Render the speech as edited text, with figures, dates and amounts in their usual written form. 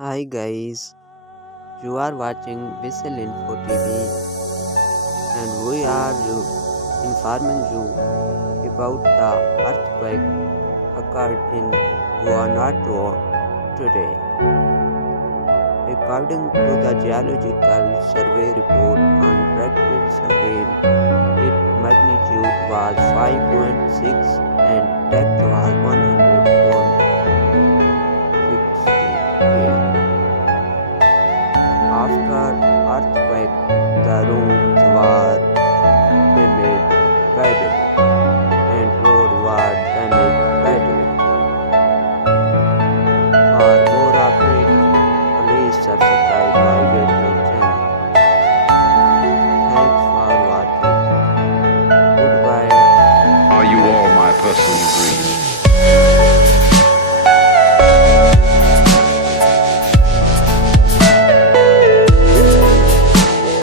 Hi guys, you are watching Whistle Info TV and we are informing you about the earthquake occurred in Vanuatu today. According to the Geological Survey report on Richter scale, its magnitude was 5.6 and depth was 100